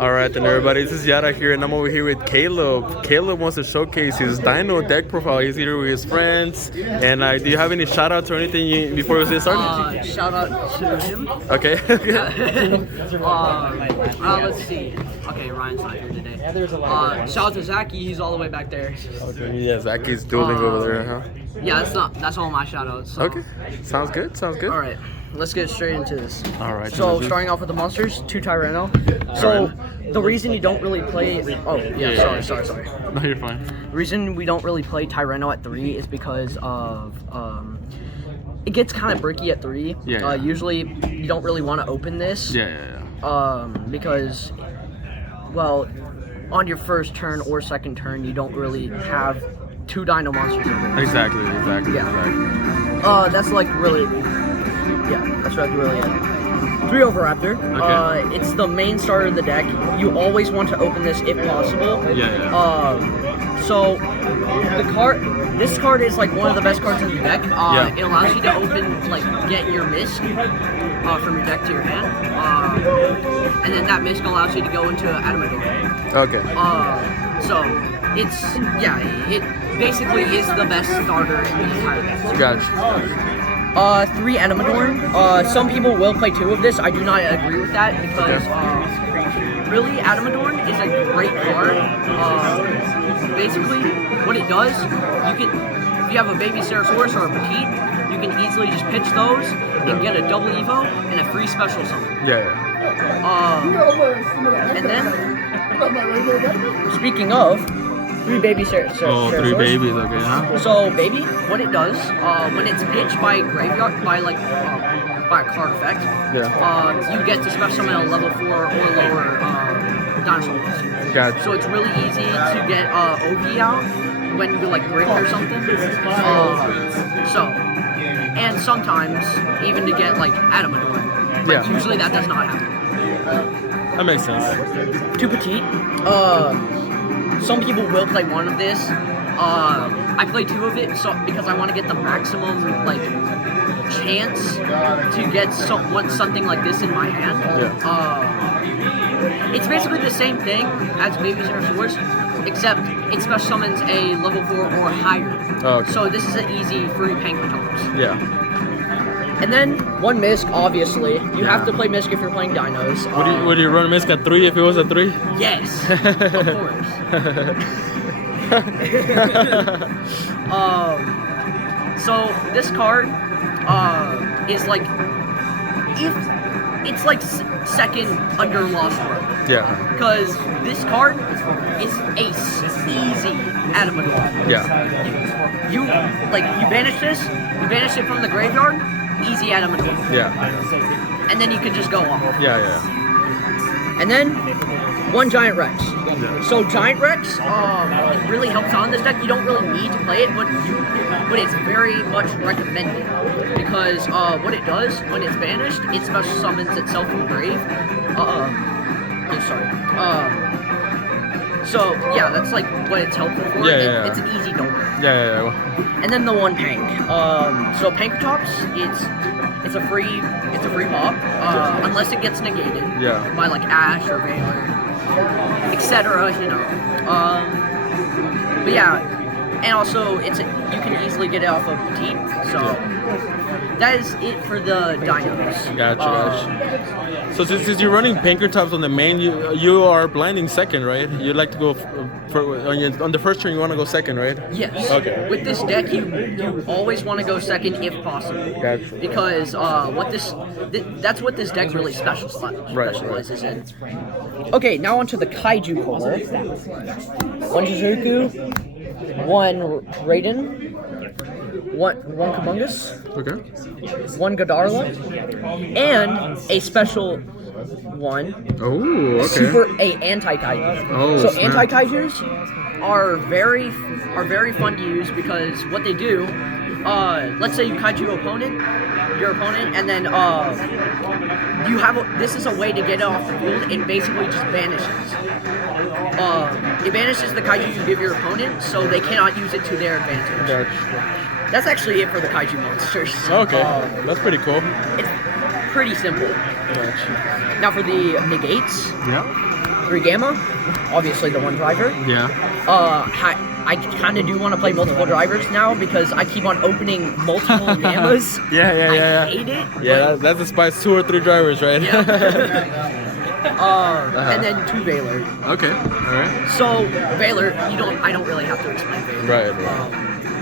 All right, then everybody, this is Yara here, and I'm over here with Caleb. Caleb wants to showcase his Dino deck profile. He's here with his friends. And do you have any shout outs or anything before we get started? Shout out to him. Okay. Let's see. Okay, Ryan's not here today. Shout out to Zachy, he's all the way back there. Okay, yeah, Zachy's dueling over there, huh? Yeah, that's all my shout outs. So. Okay, sounds good, sounds good. Alright, let's get straight into this. Alright. So, starting off with the monsters, 2 Tyranno. So, the reason you don't really play... Oh, yeah, sorry. No, you're fine. The reason we don't really play Tyranno at 3 is because of... it gets kind of bricky at 3. Yeah. Usually, you don't really want to open this. Yeah. Because, well, on your first turn or second turn, you don't really have 2 Dino monsters in there. Exactly. Yeah. That's like really... Yeah, that's really it. 3 Overraptor. Okay. It's the main starter of the deck. You always want to open this if possible. Yeah. So this card is like one of the best cards in the deck. It allows you to open, like, get your Misc from your deck to your hand, and then that Misc allows you to go into Adamador. Okay. So it basically is the best starter in the entire deck. Gotcha. 3 Adamadorn. Some people will play 2 of this. I do not agree with that because really Adamadorn is a great card. Basically, what it does, if you have a baby Ceratosaurus or a Petite, you can easily just pitch those and get a double Evo and a free special summon. Yeah. And then, speaking of, 3 baby Ceratosaurus. Oh, 3 babies, okay, huh? So, baby, what it does, when it's pitched by a graveyard, by a card effect, you get to special summon a level 4 or lower dinosaur monster. Gotcha. So it's really easy to get OV out when you like brick or something. And sometimes even to get like Adamador. But usually that does not happen. That makes sense. 2 Petite. Some people will play 1 of this. I play 2 of it because I want to get the maximum like chance to get something like this in my hand. It's basically the same thing as Baby Ceratosaurus, except it special summons a level 4 or higher. Oh, okay. So this is an easy free Pankratops. Yeah. And then 1 Misc, obviously. You have to play Misc if you're playing dinos. Would you run Misc at 3 if it was a 3? Yes, of course. So this card is like it's like second under Lost World. Yeah. Because this card is ace easy Adamador. Yeah. You banish this, you banish it from the graveyard, easy Adamador. Yeah. And then you can just go off. Yeah. And then 1 Giant Rex. Yeah. So Giant Rex really helps on this deck. You don't really need to play it, but it's very much recommended because what it does when it's banished, it special summons itself from grave. So yeah, that's like what it's helpful for. Yeah. It's an easy domer. Yeah. And then the 1 Pank. So Pankratops, it's a free pop, unless it gets negated by like Ash or Valor, etc. But yeah, and also you can easily get it off of Petite. So that is it for the dinos. Gotcha. So since you're running Pankratops on the main, you are blinding second, right? You like to go on the first turn. You want to go second, right? Yes. Okay. With this deck, you always want to go second if possible. Gotcha. Because that's what this deck really specializes in. Okay, now onto the Kaiju core. 1 Jizuku, 1 Raiden, 1 Kumongus, Okay. 1 Godarla, and a special 1. Oh, okay. Anti-Kaiju. Oh, so snap. anti-Kaijus are very fun to use because what they do, let's say you Kaiju your opponent, and then this is a way to get it off the field. It basically just banishes. It banishes the Kaiju you give your opponent, so they cannot use it to their advantage. Gotcha. That's actually it for the Kaiju monsters. Okay, that's pretty cool. It's pretty simple. Gotcha. Now for the negates. Yeah. 3 Gamma, obviously the one driver. Yeah. I kind of do want to play multiple drivers now because I keep on opening multiple Gammas. Yeah. I hate it. Yeah, that's the spice. 2 or 3 drivers, right? Yeah. And then 2 Valor. Okay. All right. So Valor, I don't really have to explain Valor. Right.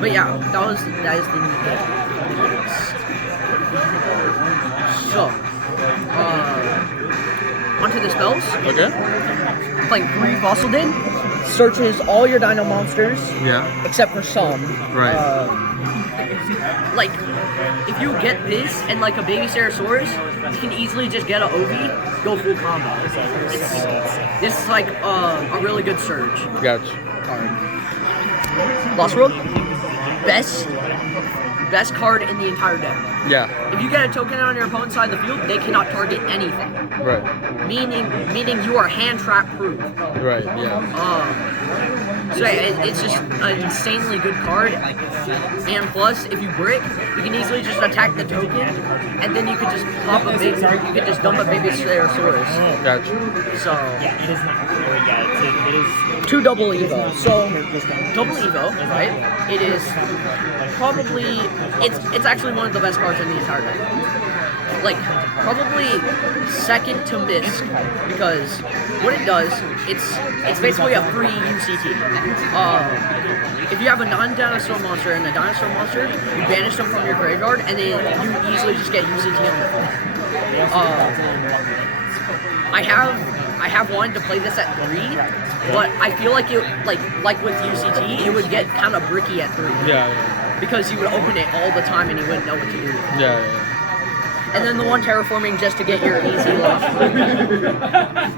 But yeah, that is the new game. So, onto the spells. Okay. Playing 3 Fossil Din. Searches all your Dino monsters. Yeah. Except for some. Right. Like, if you get this and like a baby Ceratosaurus, you can easily just get an OV, go full combo. This is like a really good surge Gotcha. card. Lost World, best card in the entire deck. Yeah. If you get a token on your opponent's side of the field, they cannot target anything. Right. Meaning you are hand trap proof. Right. Yeah. So yeah, it's just an insanely good card. And plus, if you brick, you can easily just attack the token, and then you could just pop a big, you could just dump a baby Ceratosaurus. Gotcha. So Yeah, it is not really, it is 2 double Evo. So double Evo, right? It is probably it's actually one of the best cards in the entire deck. Like probably second to Mist, because what it does, it's basically a free UCT. If you have a non-dinosaur monster and a dinosaur monster, you banish them from your graveyard, and then you easily just get UCT on the phone. I have wanted to play this at 3, but I feel like it like with UCT, it would get kind of bricky at 3. Yeah. Because you would open it all the time and you wouldn't know what to do. Yeah. And then the 1 terraforming just to get your easy luck.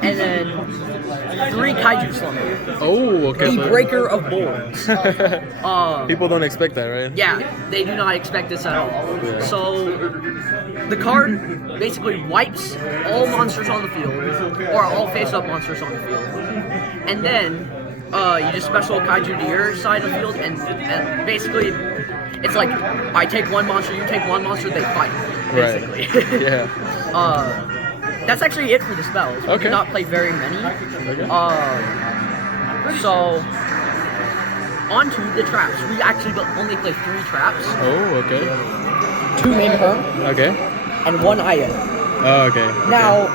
And then 3 Kaiju Slumber. Oh, okay. The Breaker of Boards. People don't expect that, right? Yeah, they do not expect this at all. Yeah. So the card basically wipes all monsters on the field, or all face-up monsters on the field. And then you just special Kaiju to your side of the field, and basically it's like I take 1 monster, you take 1 monster, they fight. Basically. Right. Yeah. That's actually it for the spells. We Okay. do not play very many. Okay. So on to the traps. We actually only play 3 traps. Oh, okay. 2 main perm Okay. and 1 IO. Oh, okay. Now,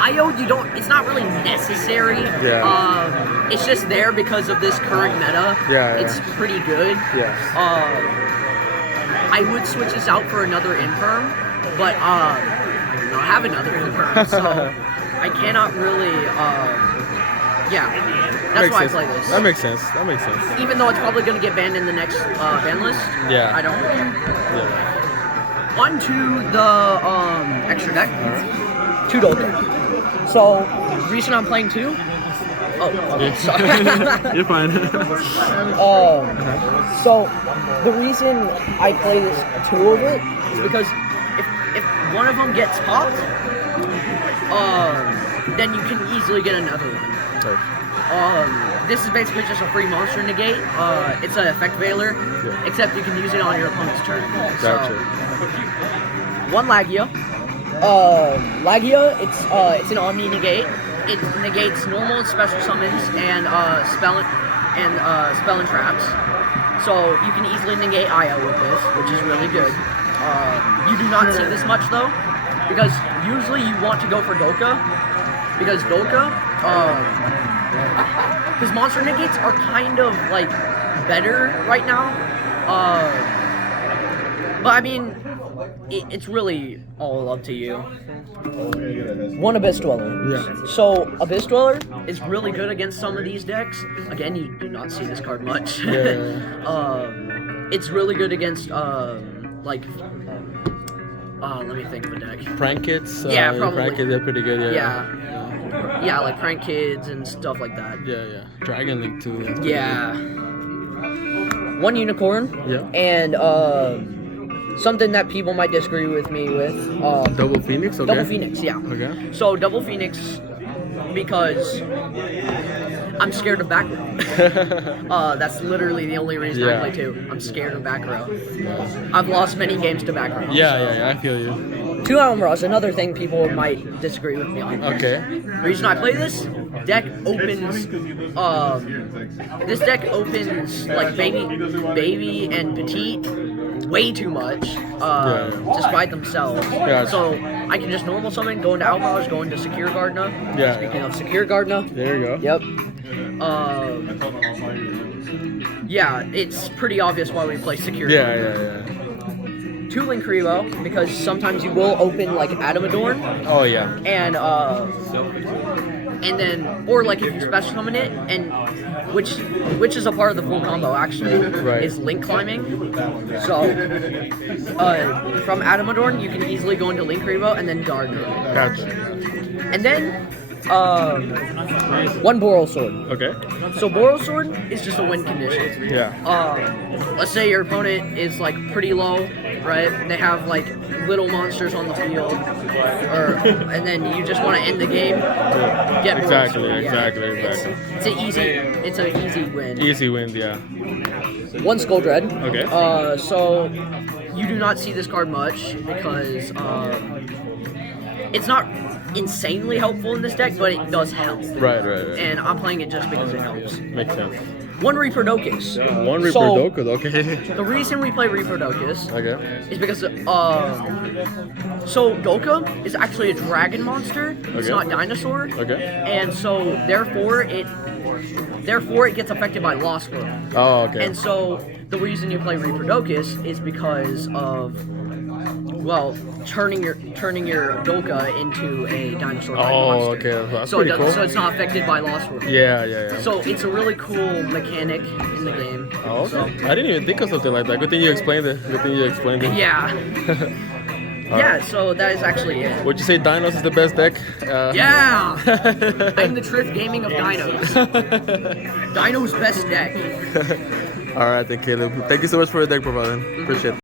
IO, it's not really necessary. Yeah. It's just there because of this current meta. Yeah. It's pretty good. Yeah. I would switch this out for another imperm, but I do not have another imperm, so I cannot really, yeah. That's why I play this. That makes sense. Even though it's probably going to get banned in the next ban list, Yeah. I don't really care. Yeah. On to the extra deck. Alright. 2 Dolphin. So, reason I'm playing 2? Oh, okay, sorry. You're fine. So, the reason I play this 2 of it is because if one of them gets popped, then you can easily get another one. This is basically just a free monster negate. It's an effect Valor, except you can use it on your opponent's turn. Gotcha. So, 1 Lagia. Lagia, it's an Omni negate. It negates normal and special summons and spell and traps. So you can easily negate IO with this, which is really good. You do not see this much though, because usually you want to go for Dolka, because Dolka, because monster negates are kind of like better right now. But I mean, it's really all up to you. 1 Abyss Dweller. Yeah. So Abyss Dweller is really good against some of these decks. Again, you do not see this card much. It's really good against like let me think of a deck. Prank Kids? Yeah, probably. Prank Kids are pretty good, Yeah, like Prank Kids and stuff like that. Yeah. Dragon Link too. That's pretty Yeah. 1 Unicorn. Yeah. And something that people might disagree with me with. good. Double Phoenix? Okay. Double Phoenix, yeah. Okay. So Double Phoenix, because I'm scared of back row. That's literally the only reason I play 2. I'm scared of back row. I've lost many games to back row. Yeah, I feel you. Two Almaras, another thing people might disagree with me on. Okay. Reason I play this deck opens, this deck opens like baby and petite way too much, just by themselves. Yeah. So I can just normal summon, go into Almaras, go into Secure Gardener. Yeah. Speaking of Secure Gardener. There you go. Yep. Yeah, it's pretty obvious why we play Secure Gardener. Yeah. Two Link Revo, because sometimes you will open like Adamadorn, Oh yeah. and then, or like if you special summon it, and which is a part of the full combo actually, Right. is Link climbing. So from Adamadorn, you can easily go into Link Revo and then Gardener. Gotcha. And then one Boral Sword. Okay. So Boral Sword is just a win condition. Yeah. Let's say your opponent is like pretty low, right? They have like little monsters on the field, and then you just want to end the game. Get Boral Exactly. Sword. Yeah. Exactly. It's an easy win. Easy win. Yeah. One Skull Dread. Okay. So you do not see this card much because it's not insanely helpful in this deck, but it does help. Right. And I'm playing it just because it helps. Makes sense. One Reaperdocus. One Reaperdocus. Okay. The reason we play Reaperdocus Okay. is because so Doka is actually a dragon monster. It's Okay. not dinosaur. Okay. And so therefore it gets affected by Lost World. Oh, okay. And so the reason you play Reaperdocus is because of, well, turning your Doka into a dinosaur monster. Oh, okay. That's So pretty cool. so it's not affected by Lost World. Yeah. So it's a really cool mechanic in the game. Oh, okay. So, I didn't even think of something like that. Good thing you explained it. yeah. Yeah, so that is actually it. Would you say Dinos is the best deck? Yeah! I'm the Triff Gaming of Dinos. Dino's best deck. All right, then, Caleb. Thank you so much for your deck providing. Appreciate it.